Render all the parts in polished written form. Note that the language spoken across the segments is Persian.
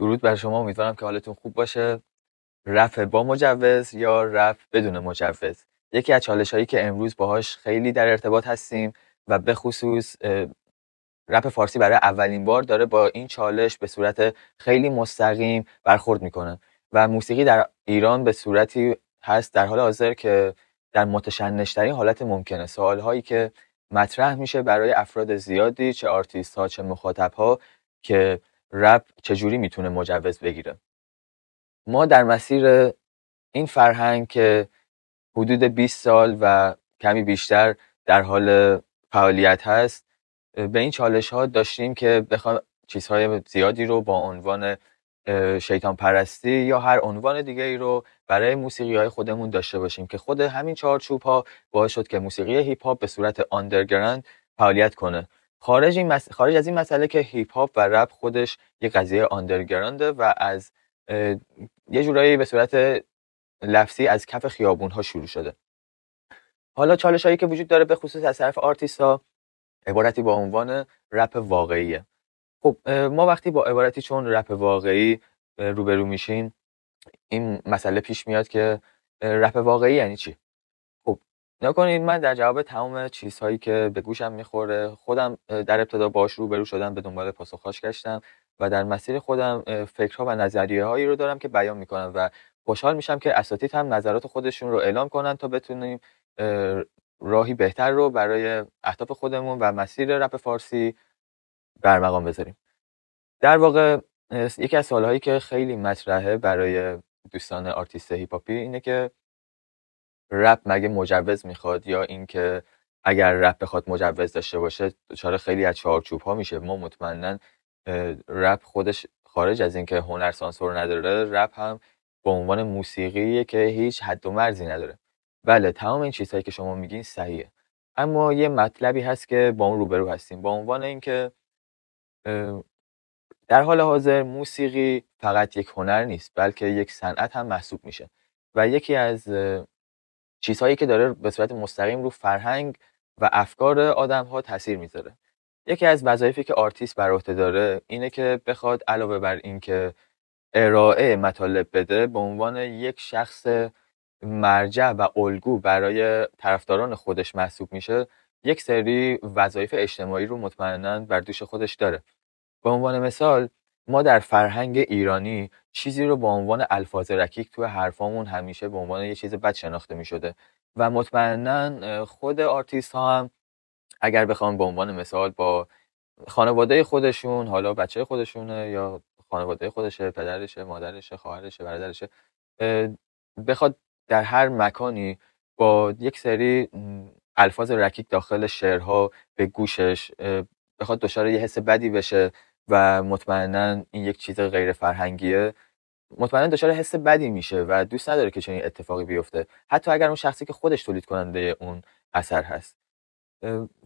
درود بر شما، امیدوارم که حالتون خوب باشه. رپ با مجوز یا رپ بدون مجوز، یکی از چالش‌هایی که امروز باهاش خیلی در ارتباط هستیم و به خصوص رپ فارسی برای اولین بار داره با این چالش به صورت خیلی مستقیم برخورد میکنه و موسیقی در ایران به صورتی هست در حال حاضر که در متشنج‌ترین حالت ممکنه. سوال‌هایی که مطرح میشه برای افراد زیادی، چه آرتیست ها چه مخاطب ها، که رپ چجوری میتونه مجوز بگیره. ما در مسیر این فرهنگ که حدود 20 سال و کمی بیشتر در حال فعالیت هست، به این چالش ها داشتیم که بخوایم چیزهای زیادی رو با عنوان شیطان پرستی یا هر عنوان دیگه ای رو برای موسیقی های خودمون داشته باشیم که خود همین چارچوب ها باعث شد که موسیقی هیپ هاپ به صورت آندرگراند فعالیت کنه. خارج از این مسئله که هیپ هاپ و رپ خودش یه قضیه آندرگرانده و از یه جورایی به صورت لفظی از کف خیابون ها شروع شده. حالا چالش هایی که وجود داره به خصوص از طرف آرتیست ها عبارتی با عنوان رپ واقعیه. خب ما وقتی با عبارتی چون رپ واقعی روبرو میشیم، این مسئله پیش میاد که رپ واقعی یعنی چی؟ خب نکنید من در جواب تمام چیزهایی که به گوشم میخوره خودم در ابتدا باش روبرو شدم، به دنبال پاسخهاش گشتم و در مسیر خودم فکرها و نظریه هایی رو دارم که بیان میکنم و خوشحال میشم که اساتید هم نظرات خودشون رو اعلام کنن تا بتونیم راهی بهتر رو برای اهداف خودمون و مسیر رپ فارسی برمقام بذاریم. در واقع یکی از سوالهایی که خیلی مطرحه برای دوستان آرتیست هیپ هاپی اینه که رپ مگه مجوز میخواد، یا اینکه اگر رپ بخواد مجوز داشته باشه دچار خیلی از چارچوب ها میشه. ما مطمئنا رپ خودش خارج از اینکه هنر سانسور نداره، رپ هم به عنوان موسیقیه که هیچ حد و مرزی نداره. بله، تمام این چیزهایی که شما میگین صحیحه، اما یه مطلبی هست که با اون روبرو هستیم، با عنوان اینکه در حال حاضر موسیقی فقط یک هنر نیست بلکه یک صنعت هم محسوب میشه و یکی از چیزهایی که داره به صورت مستقیم رو فرهنگ و افکار آدم ها تاثیر میذاره. یکی از وظایفی که آرتیست بر عهده داره اینه که بخواد علاوه بر این که ارائه مطالب بده، به عنوان یک شخص مرجع و الگو برای طرفداران خودش محسوب میشه، یک سری وظایف اجتماعی رو مطمئنا بر دوش خودش داره. به عنوان مثال، ما در فرهنگ ایرانی چیزی رو با عنوان الفاظ رکیک توی حرفامون همیشه به عنوان یه چیز بد شناخته می شده و مطمئنا خود آرتیست ها هم اگر بخوام به عنوان مثال با خانواده خودشون، حالا بچه خودشونه یا خانواده خودشه، پدرشه، مادرشه، خواهرشه، برادرشه، بخواد در هر مکانی با یک سری الفاظ رکیک داخل شعرها به گوشش بخواد دچار یه حس بدی بشه و مطمئنا این یک چیز غیر فرهنگیه، مطمئنا دچار حس بدی میشه و دوست نداره که چنین اتفاقی بیفته، حتی اگر اون شخصی که خودش تولید کننده اون اثر هست.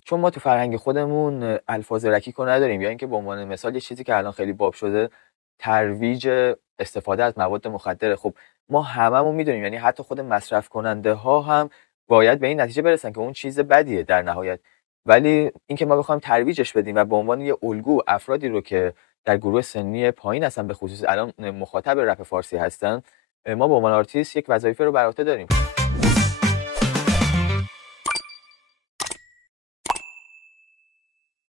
چون ما تو فرهنگ خودمون الفاظ رکیک رو نداریم، یا اینکه به عنوان مثال یه چیزی که الان خیلی باب شده، ترویج استفاده از مواد مخدره. خب ما هممون میدونیم، یعنی حتی خود مصرف کننده ها هم باید به این نتیجه برسن که اون چیز بدیه در نهایت، ولی اینکه ما بخوایم ترویجش بدیم و به عنوان یه الگو افرادی رو که در گروه سنی پایین هستن، به خصوص الان مخاطب رپ فارسی هستن، ما به عنوان آرتیست یک وظیفه رو بر عهده داریم.